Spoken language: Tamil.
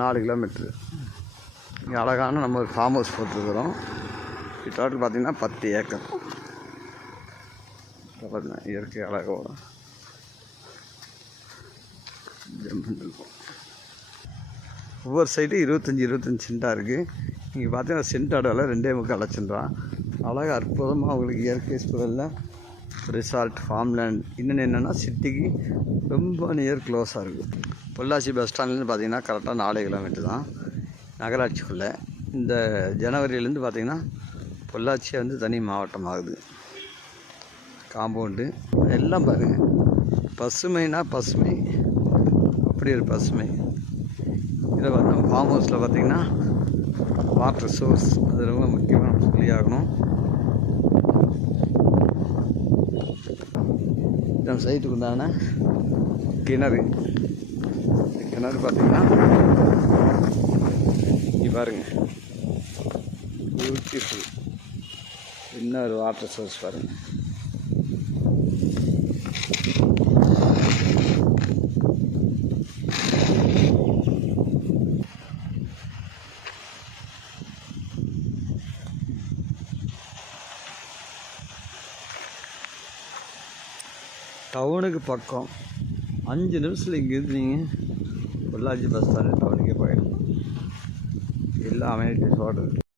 4 கிலோமீட்ரு. இங்கே அழகான நம்ம ஒரு ஃபார்ம் ஹவுஸ் போட்டுருக்குறோம். டோட்டல் பார்த்திங்கன்னா 10 ஏக்கர். பார்த்தீங்கன்னா இயற்கை அழகோட இருக்கும். ஒவ்வொரு சைடு 25 சென்டாக இருக்குது. இங்கே பார்த்தீங்கன்னா சென்டோட விலை 2.25 லட்சம் ரூபா. அழகாக அற்புதமாக உங்களுக்கு இயற்கை சூழலில் ரிசார்ட், ஃபார்ம்லேண்ட். இன்னொன்று என்னென்னா சிட்டிக்கு ரொம்ப நியர் க்ளோஸாக இருக்குது. பொள்ளாச்சி பஸ் ஸ்டாண்ட்லேருந்து பார்த்திங்கன்னா கரெக்டாக 4 கிலோமீட்டர் தான் நகராட்சிக்குள்ளே. இந்த ஜனவரியிலேருந்து பார்த்திங்கன்னா பொள்ளாச்சியை வந்து தனி மாவட்டம் ஆகுது. காம்பவுண்டு எல்லாம் பாருங்கள், பசுமைனா பசுமை, அப்படி ஒரு பசுமை. இதில் வந்து நம்ம ஃபார்ம் ஹவுஸில் பார்த்திங்கன்னா வாட்டர் சோர்ஸ், அது ரொம்ப முக்கியமாக சொல்லி ஆகணும். நம்ம சைட்டுக்கு உண்டான கிணறு பார்த்திங்கன்னா இங்கே பாருங்கள், பியூட்டிஃபுல். இன்னொரு வாட்டர் சோர்ஸ் பாருங்கள். டவுனுக்கு பக்கம் 5 நிமிஷத்தில் இங்கேருந்து நீங்கள் பொள்ளாச்சி பஸ் ஸ்டாண்டு டவுனுக்கே போயிடலாம். எல்லா அமெனிட்டிஸோடு இருக்குது.